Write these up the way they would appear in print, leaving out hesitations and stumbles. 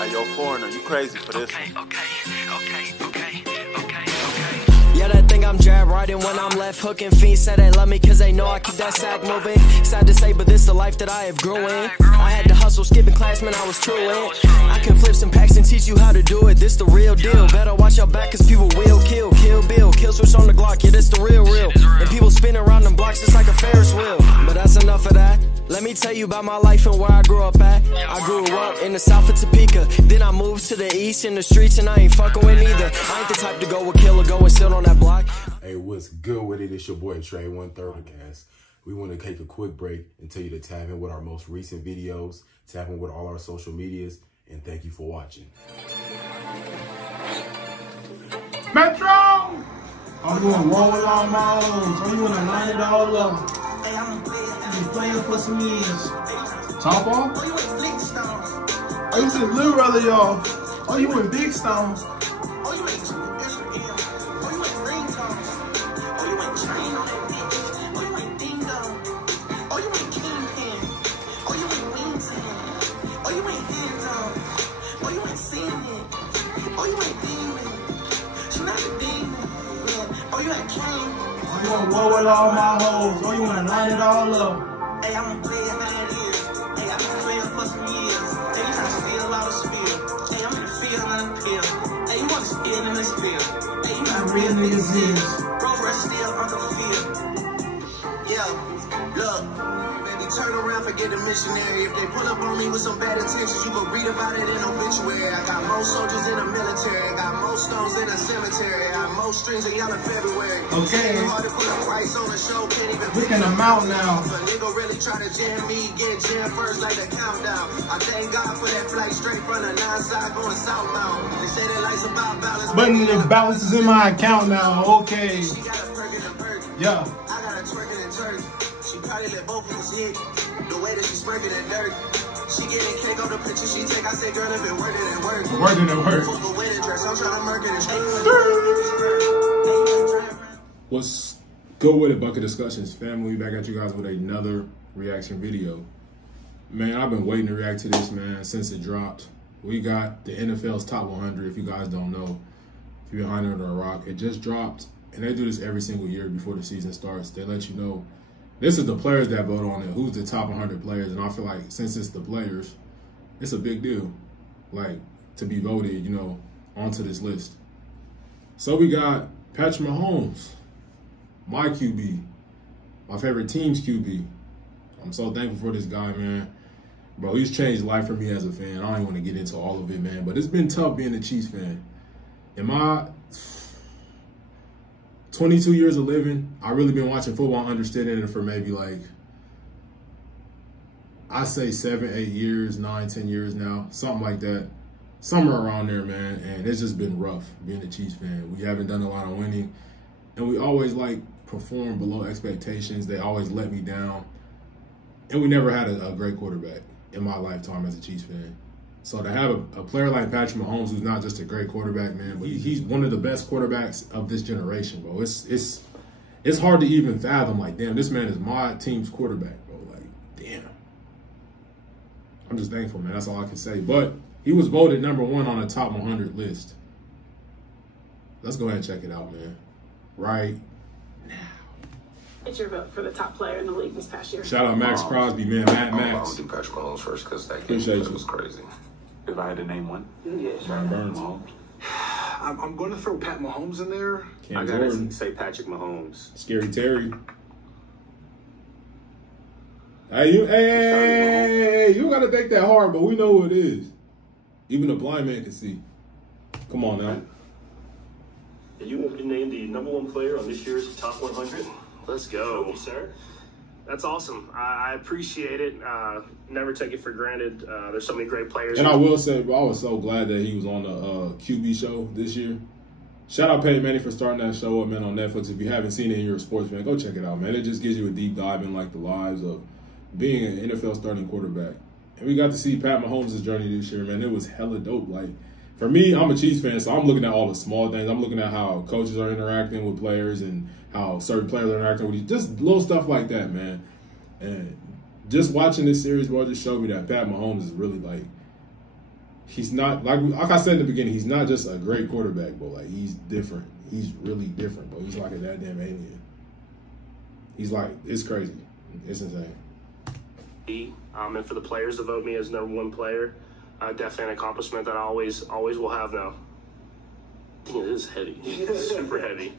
Hey, yo, foreigner, you crazy for this Okay. Yeah, that thing I'm jab riding when I'm left hooking. Fiends say they love me cause they know I keep that sack moving. Sad to say, but this the life that I have grew in. I had to hustle, skipping class, man, I was true in. I can flip some packs and teach you how to do it. This the real deal. Better watch your back cause people will kill. Kill Bill, kill switch on the Glock. Yeah, this the real. And people spin around them blocks just like a Ferris wheel. But that's enough of that. Let me tell you about my life and where I grew up at. I grew up in the south of Topeka. Then I moved to the east in the streets and I ain't fucking with neither. I ain't the type to go with kill or go and sit on that block. Hey, what's good with it? It's your boy Trejon, guys. We want to take a quick break and tell you to tap in with our most recent videos, tap in with all our social medias, and thank you for watching. Metro! I'm going to roll on my own. So you want to line it all up. You playing for some years. Top off? Oh, you said Lil Brother, y'all. Oh, you went Big Stone. Oh, you went ringtones. Oh, you went chain on that bitch. Oh, you went ding dong. Oh, you went kingpin. Oh, you went wingtan. Oh, you went hand dog. Oh, you went singing. Oh, you went demon. She not a demon. Yeah. Oh, you had Kane. Oh, you want to roll with all my hoes. Oh, you want to line it all up. Hey, I'm gonna play it how it is. Hey, I've been playing for some years. Hey, you trying to steal all the spill. Hey, I'm in the field and the pill. Hey, you want to steal in the spill. Hey, you know how real niggas is. Bro, we're still on the field. Yo, look. Baby, turn around, forget the missionary. If they pull up on me with some bad intentions, you go read about it in obituary. I got more soldiers in the military. I got more stones in the cemetery. I got more strings in y'all in February. Okay. It's hard to put a price on the show. Can't even pick them out now. If a nigga really try to jam me, get jammed first like the countdown. I thank God for that flight straight from the 9 side going southbound. They say that life's about balance. But the balance is in my account now. Okay. She got a perkin' and perk. Yeah. I got a twerking and turk. She probably let both of us hit. The way that she's smirking in dirt. She getting cake on the picture she take. I say, girl, if it worked, it work. Worked it work. Fuck a wedding dress. I'm trying to murk it and What's good with it, Bucket Discussions family? Back at you guys with another reaction video. Man, I've been waiting to react to this, man, since it dropped. We got the NFL's top 100, if you guys don't know. If you're behind under a rock, it just dropped. And they do this every single year before the season starts. They let you know, this is the players that vote on it, who's the top 100 players. And I feel like since it's the players, it's a big deal, like, to be voted, you know, onto this list. So we got Patrick Mahomes, my QB, my favorite team's QB. I'm so thankful for this guy, man. Bro, he's changed life for me as a fan. I don't even want to get into all of it, man. But it's been tough being a Chiefs fan. In my 22 years of living, I've really been watching football, understanding it for maybe like, I say 7, 8 years, 9, 10 years now, something like that. Somewhere around there, man. And it's just been rough being a Chiefs fan. We haven't done a lot of winning. And we always like perform below expectations. They always let me down. And we never had a great quarterback in my lifetime as a Chiefs fan. So to have a player like Patrick Mahomes, who's not just a great quarterback, man, but he's one of the best quarterbacks of this generation, bro. It's hard to even fathom, like, damn, this man is my team's quarterback, bro. Like, damn. I'm just thankful, man. That's all I can say. But he was voted #1 on the top 100 list. Let's go ahead and check it out, man. Right now. It's your vote for the top player in the league this past year. Shout out Max Crosby, man. Max. I'm gonna do Patrick Mahomes first because that game was crazy. If I had to name one, Mahomes. I'm going to throw Pat Mahomes in there. I gotta say Patrick Mahomes. Scary Terry. Hey, you gotta take that hard, but we know who it is. Even a blind man can see. Come on now. Are you going to name the #1 player on this year's top 100? Let's go. Thank you, sir. That's awesome. I appreciate it. Never take it for granted. There's so many great players. And I will say, bro, I was so glad that he was on the QB show this year. Shout out Peyton Manning for starting that show up, man, on Netflix. If you haven't seen it and you're a sports fan, go check it out, man. It just gives you a deep dive in, like, the lives of being an NFL starting quarterback. And we got to see Pat Mahomes' journey this year, man. It was hella dope. Like, for me, I'm a Chiefs fan, so I'm looking at all the small things. I'm looking at how coaches are interacting with players and how certain players are interacting with each, just little stuff like that, man. And just watching this series, bro, just showed me that Pat Mahomes is really, like, he's not, like I said in the beginning, he's not just a great quarterback, bro. Like, he's different. He's really different, bro. He's like a goddamn alien. He's like, it's crazy. It's insane. And for the players to vote me as #1 player, definitely an accomplishment that I always will have now. I think it is heavy. It's super heavy.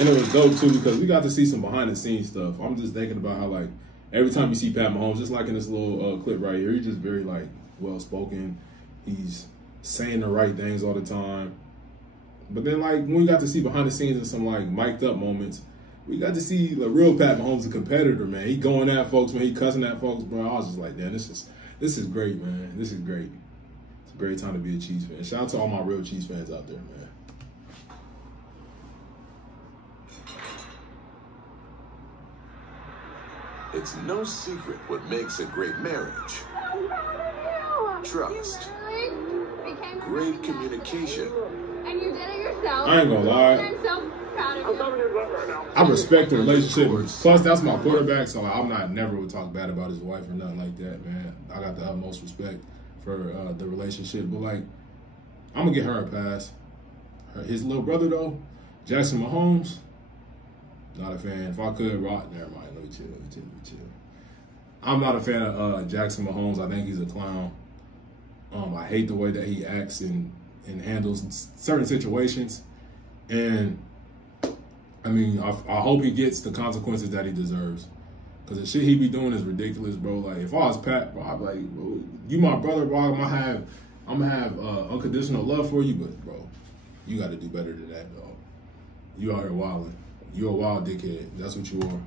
And it was dope, too, because we got to see some behind-the-scenes stuff. I'm just thinking about how, like, every time you see Pat Mahomes, just like in this little clip right here, he's just very, like, well-spoken. He's saying the right things all the time. But then, like, when we got to see behind the scenes and some, like, mic'd-up moments, we got to see the real Pat Mahomes, a competitor, man. He going at folks, man. He cussing at folks, bro. I was just like, man, this is great, man. This is great. It's a great time to be a Chiefs fan. Shout out to all my real Chiefs fans out there, man. It's no secret what makes a great marriage. Trust. Great communication. And you did it yourself. I ain't gonna lie. I'm so proud of you. I respect the relationship. Plus, that's my quarterback, so I'm not never would talk bad about his wife or nothing like that, man. I got the utmost respect for the relationship. But, like, I'm going to get her a pass. His little brother, though, Jackson Mahomes, not a fan. If I could, never mind. Let me chill. I'm not a fan of Jackson Mahomes. I think he's a clown. I hate the way that he acts and handles certain situations. And, I mean, I hope he gets the consequences that he deserves. Because the shit he be doing is ridiculous, bro. Like, if I was Pat, bro, I'd be like, bro, you my brother, bro. I'm gonna have unconditional love for you, but, bro, you got to do better than that, dog. You out here wilding. You're a wild dickhead. That's what you are.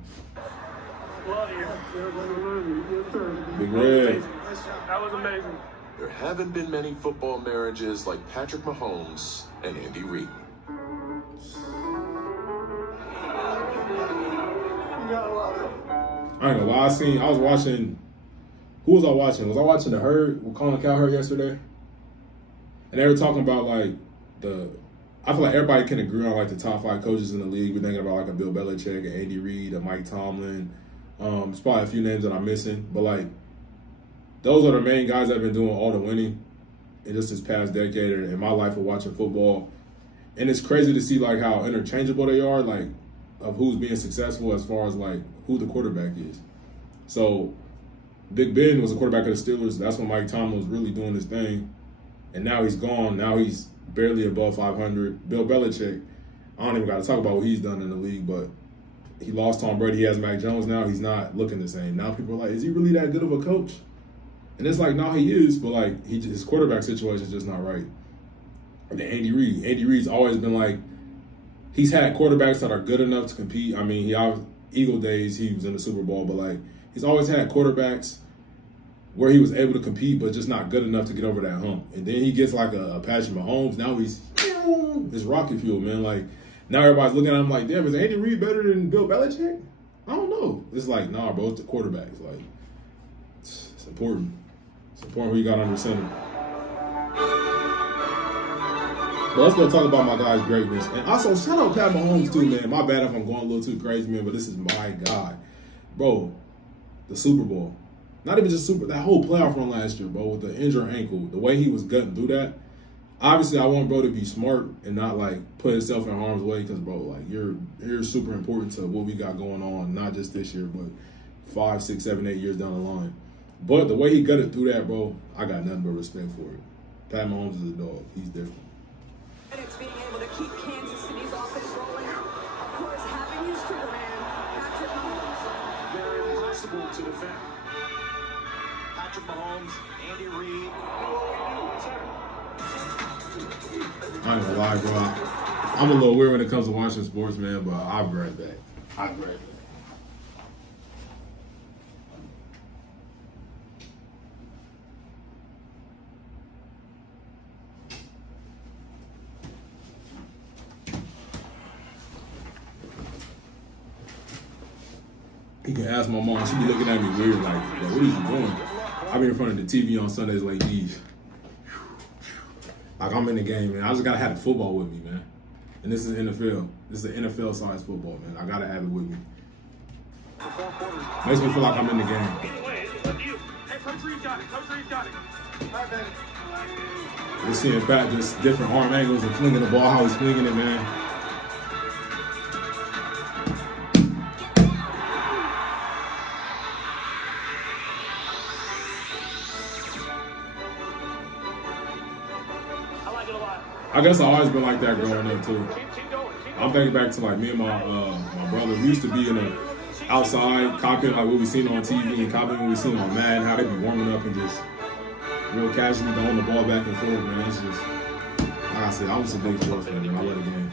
Big Red. That was amazing. There haven't been many football marriages like Patrick Mahomes and Andy Reid. I ain't gonna lie, I was watching, who was I watching? Was I watching The Herd with Colin Cowherd yesterday? And they were talking about, like, I feel like everybody can agree on, like, the top 5 coaches in the league. We're thinking about, like, a Bill Belichick, an Andy Reid, a Mike Tomlin. There's probably a few names that I'm missing. But, like, those are the main guys that have been doing all the winning in just this past decade in my life of watching football. And it's crazy to see, like, how interchangeable they are, like, of who's being successful as far as, like, who the quarterback is. So, Big Ben was a quarterback of the Steelers. That's when Mike Tomlin was really doing his thing. And now he's gone. Now he's barely above 500. Bill Belichick, I don't even got to talk about what he's done in the league, but he lost Tom Brady. He has Mac Jones now. He's not looking the same. Now people are like, is he really that good of a coach? And it's like, no, he is, but, like, his quarterback situation is just not right. And then Andy Reid. Andy Reid's always been like, he's had quarterbacks that are good enough to compete. I mean, Eagle days, he was in the Super Bowl, but, like, he's always had quarterbacks where he was able to compete, but just not good enough to get over that hump. And then he gets, like, a Patrick Mahomes. Now it's rocket fuel, man. Like, now everybody's looking at him like, damn, is Andy Reid better than Bill Belichick? I don't know. It's like, nah, bro, it's the quarterbacks. Like, it's important. It's important who you got under center. But let's go talk about my guy's greatness. And also, shout out Pat Mahomes, too, man. My bad if I'm going a little too crazy, man, but this is my guy. Bro, the Super Bowl. Not even just that whole playoff run last year, bro, with the injured ankle, the way he was gutting through that. Obviously, I want bro to be smart and not, like, put himself in harm's way because, bro, like, you're super important to what we got going on, not just this year, but 5, 6, 7, 8 years down the line. But the way he gutted through that, bro, I got nothing but respect for it. Pat Mahomes is a dog. He's different. And it's being able to keep Kansas City's offense rolling. Of course, having his trigger man, Patrick Mahomes. They're impossible to defend. Patrick Mahomes, Andy Reid. I ain't gonna lie, bro. I'm a little weird when it comes to watching sports, man, but I'll be right back. You can ask my mom. She be looking at me weird, like, what are you doing? I be in front of the TV on Sundays like these. Like, I'm in the game, man. I just gotta have the football with me, man. And this is NFL. This is an NFL-sized football, man. I gotta have it with me. Makes me feel like I'm in the game. Coach Reed got it. Coach Reed got it. All right, man. We're seeing Pat just different arm angles and flinging the ball, how he's flinging it, man. I like it a lot. I guess I've always been like that growing up, too. Keep going. I'm thinking back to, like, me and my brother. We used to be in the outside, copying, like, what we seen on TV and copying what we seen on Madden, how they be warming up and just real casually throwing the ball back and forth, man. It's just, like I said, I was a big sports fan, man. I love the game.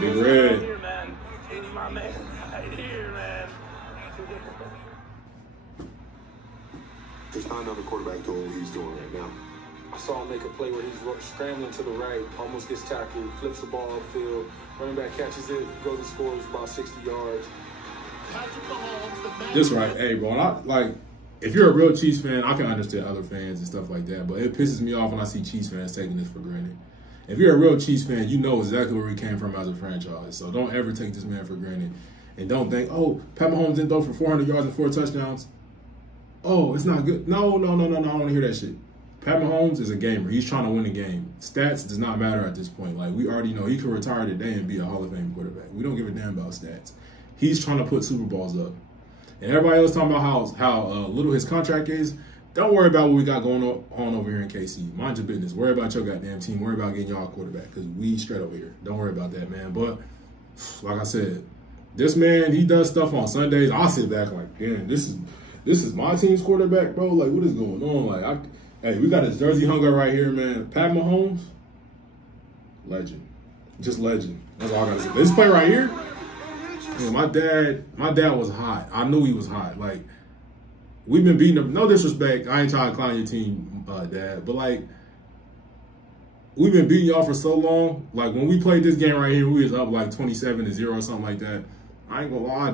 Big Red. Here, man. My man. Right here, man. There's not another quarterback doing what he's doing right now. I saw him make a play where he's scrambling to the right, almost gets tackled, flips the ball upfield, running back catches it, goes and scores about 60 yards. This right, hey, bro. If you're a real Chiefs fan, I can understand other fans and stuff like that, but it pisses me off when I see Chiefs fans taking this for granted. If you're a real Chiefs fan, you know exactly where he came from as a franchise. So don't ever take this man for granted. And don't think, oh, Pat Mahomes didn't throw for 400 yards and 4 touchdowns. Oh, it's not good. No. I don't want to hear that shit. Pat Mahomes is a gamer. He's trying to win a game. Stats does not matter at this point. Like, we already know he could retire today and be a Hall of Fame quarterback. We don't give a damn about stats. He's trying to put Super Bowls up. And everybody else talking about how little his contract is. Don't worry about what we got going on over here in KC. Mind your business. Worry about your goddamn team. Worry about getting y'all a quarterback because we straight over here. Don't worry about that, man. But like I said, this man, he does stuff on Sundays. I sit back like, damn, this is my team's quarterback, bro. Like, what is going on? Like, hey, we got his jersey hung up right here, man. Pat Mahomes, legend, just legend. That's all I gotta say. This play right here, man, my dad was hot. I knew he was hot. Like, we've been beating them. No disrespect, I ain't trying to clown your team, Dad, but like, we've been beating y'all for so long. Like, when we played this game right here, we was up like 27-0 or something like that. I ain't gonna lie,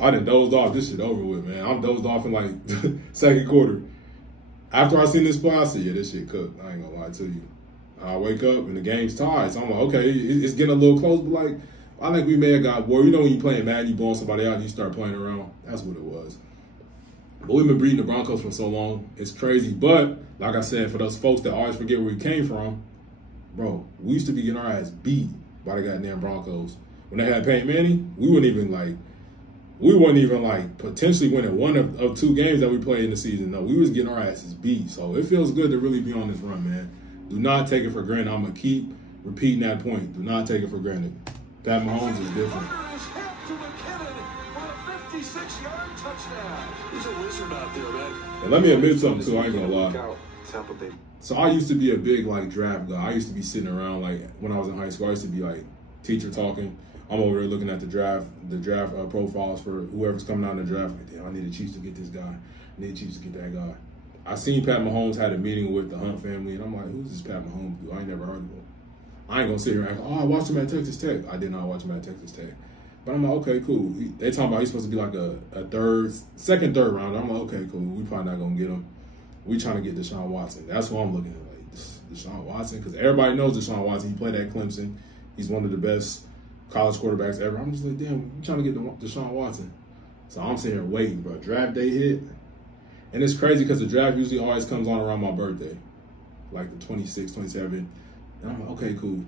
I done dozed off. This shit over with, man. I'm dozed off in like second quarter. After I seen this play, I said, yeah, this shit cooked. I ain't gonna lie to you. I wake up and the game's tied. So I'm like, okay, it's getting a little close, but like, I think we may have got bored. You know when you playing Madden, you blowing somebody out and you start playing around. That's what it was. But we've been beating the Broncos for so long. It's crazy. But like I said, for those folks that always forget where we came from, bro, we used to be getting our ass beat by the goddamn Broncos. When they had Peyton Manning, we weren't even like potentially winning one of 2 games that we played in the season. No, we was getting our asses beat. So it feels good to really be on this run, man. Do not take it for granted. I'm going to keep repeating that point. Do not take it for granted. Pat Mahomes is different. He's a wizard out there, man. And let me admit something, too. I ain't going to lie. So I used to be a big, like, draft guy. I used to be sitting around, like, when I was in high school, I used to be, like, teacher talking. I'm over there looking at the draft profiles for whoever's coming out in the draft. Like, damn, I need the Chiefs to get this guy. I need the Chiefs to get that guy. I seen Pat Mahomes had a meeting with the Hunt family, and I'm like, who's this Pat Mahomes dude? I ain't never heard of him. I ain't gonna sit here and act, I watched him at Texas Tech. I did not watch him at Texas Tech. But I'm like, okay, cool. They talking about he's supposed to be like a second, third rounder. I'm like, okay, cool. We probably not gonna get him. We trying to get Deshaun Watson. That's what I'm looking at, like, Deshaun Watson, because everybody knows Deshaun Watson. He played at Clemson. He's one of the best college quarterbacks ever. I'm just like, damn, we trying to get Deshaun Watson. So I'm sitting here waiting, bro. Draft day hit. And it's crazy because the draft usually always comes on around my birthday, like the 26th, 27th. And I'm like, okay, cool.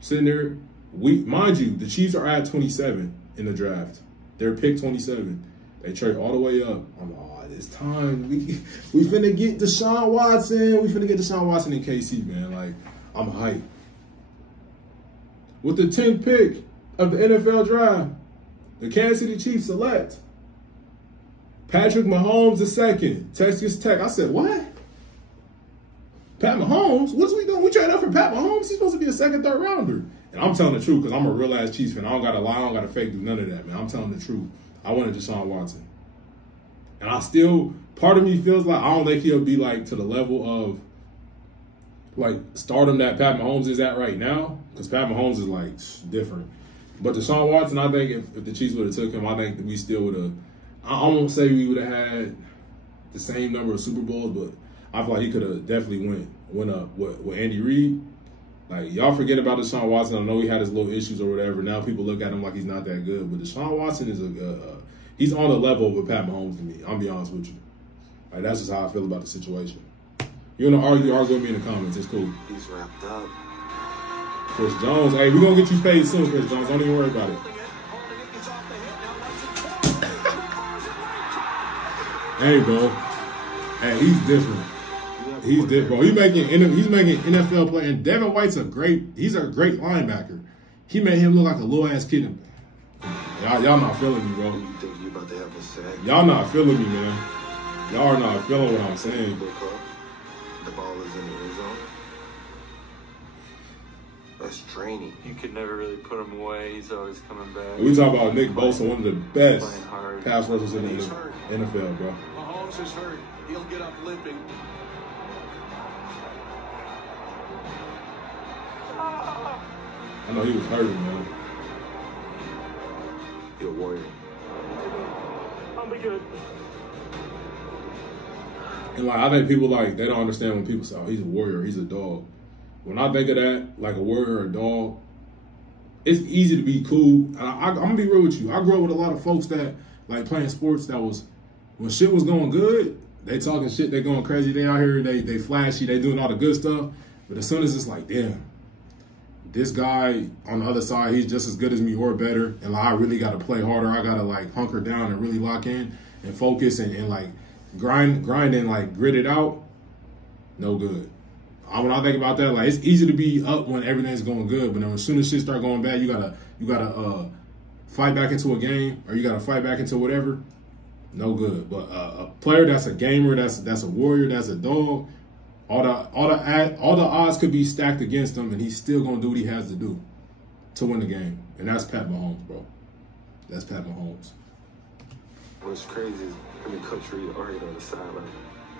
Sitting there, mind you, the Chiefs are at 27 in the draft. They're pick 27. They trade all the way up. I'm like, oh, it's time. We finna get Deshaun Watson. We finna get Deshaun Watson in KC, man. Like, I'm hyped. With the 10th pick of the NFL draft, the Kansas City Chiefs select Patrick Mahomes II, Texas Tech. I said, what? Pat Mahomes? What is we doing? We trade up for Pat Mahomes? He's supposed to be a second, third rounder. And I'm telling the truth because I'm a real ass Chiefs fan. I don't got to lie. I don't got to fake do none of that, man. I'm telling the truth. I wanted Deshaun Watson. And I still, part of me feels like I don't think he'll be like to the level of like stardom that Pat Mahomes is at right now, because Pat Mahomes is like different. But Deshaun Watson, I think if the Chiefs would have took him, I think that we still would have, I won't say we would have had the same number of Super Bowls, but I feel like he could have definitely went up with Andy Reid. Like, y'all forget about Deshaun Watson. I know he had his little issues or whatever. Now people look at him like he's not that good. But Deshaun Watson is he's on the level of a Pat Mahomes to me. I'm be honest with you. Like, that's just how I feel about the situation. You want to argue with me in the comments. It's cool. He's wrapped up. Chris Jones. Hey, we're going to get you paid soon, Chris Jones. Don't even worry about it. Hey, bro. Hey, he's different. He's different, bro. He's making NFL play. And Devin White's he's a great linebacker. He made him look like a little ass kid. Y'all not feeling me, bro. You think you about to have a sack? Y'all not feeling me, man. Y'all are not feeling what I'm saying. The ball is in the end zone. That's draining. You could never really put him away. He's always coming back. We talk about Nick Bosa, one of the best pass rushers in the NFL, bro. Mahomes is hurt. He'll get up limping. I know he was hurting, man. You're a warrior. I'll be good. And like, I think people they don't understand when people say, "Oh, he's a warrior, he's a dog." When I think of that, like a warrior or a dog, it's easy to be cool. I'm gonna be real with you. I grew up with a lot of folks that like playing sports that was when shit was going good, they talking shit, they going crazy, they out here, they flashy, they doing all the good stuff. But as soon as it's like, damn, this guy on the other side, he's just as good as me or better, and like I really got to play harder. I got to like hunker down and really lock in and focus and like grind and like grit it out. No good. When I think about that, like it's easy to be up when everything's going good, but then as soon as shit start going bad, you gotta fight back into a game or you gotta fight back into whatever. No good. But a player that's a gamer, that's a warrior, that's a dog. All the odds could be stacked against him, and he's still gonna do what he has to do to win the game, and that's Pat Mahomes, bro. That's Pat Mahomes. What's crazy is Coach Reed arguing on the sideline.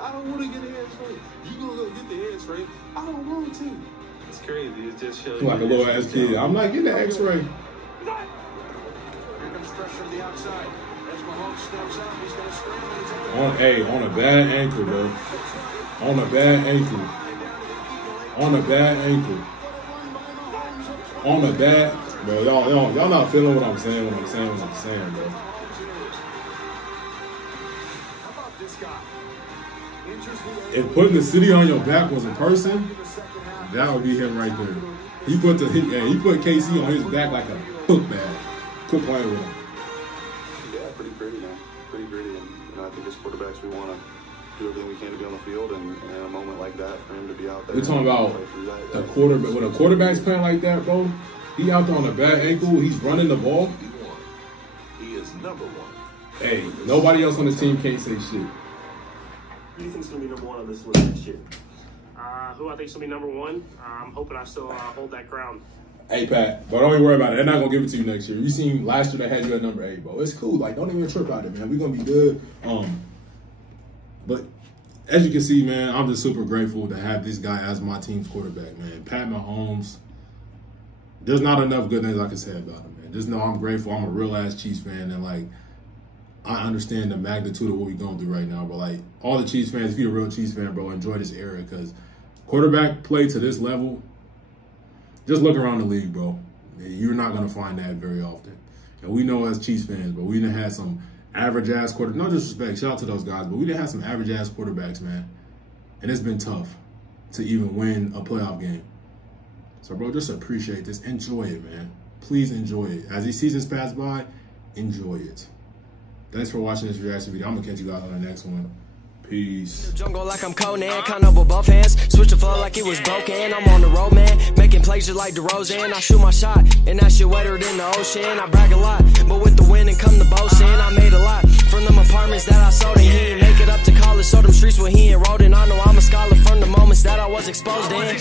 I don't want to get an X-ray. You gonna go get the X-ray? I don't want to. It's crazy. It just shows like a little ass kid. I'm like, get the X-ray. Here comes pressure from the outside. As Mahomes steps out, he's gonna scramble. On a bad ankle, bro. On a bad ankle. On a bad ankle. On a bad, bro. Y'all not feeling what I'm saying. Bro. If putting the city on your back was a person, that would be him right there. He put KC on his back like a book bag. Quit playing with him. Yeah, pretty gritty, man. Pretty gritty, and I think as quarterbacks we want to do everything we can to be on the field, and in a moment like that, for him to be out there. We're talking about the quarterback. When a quarterback's playing like that, bro, he out there on a bad ankle. He's running the ball. He is number one. Hey, nobody else on the team can't say shit. Who do you think's going to be number one on this list next year? Who I think's going to be number one? I'm hoping I still hold that crown. Hey, Pat, but don't even worry about it. They're not going to give it to you next year. You seen last year they had you at number 8, bro. It's cool. Like, don't even trip about it, man. We're going to be good. But as you can see, man, I'm just super grateful to have this guy as my team's quarterback, man. Pat Mahomes, there's not enough good things I can say about him, man. Just know I'm grateful. I'm a real-ass Chiefs fan, and, like, I understand the magnitude of what we're going through right now, but like all the Chiefs fans, if you're a real Chiefs fan, bro, enjoy this era because quarterback play to this level, just look around the league, bro. You're not going to find that very often. And we know as Chiefs fans, but we done had some average-ass quarterbacks. No disrespect, shout out to those guys, but we done had some average-ass quarterbacks, man. And it's been tough to even win a playoff game. So, bro, just appreciate this. Enjoy it, man. Please enjoy it. As these seasons pass by, enjoy it. Thanks for watching this reaction video. I'm going to catch you guys on the next one. Peace. Jungle like I'm Conan, kind of with both hands. Switch the flow like it was broken. I'm on the road, man. Making plays just like DeRozan. I shoot my shot, and that shit wetter than the ocean. I brag a lot, but with the wind and come the boast in. I made a lot from them apartments that I sold in. He didn't make it up to college, so them streets where he enrolled in. I know I'm a scholar from the moments that I was exposed in.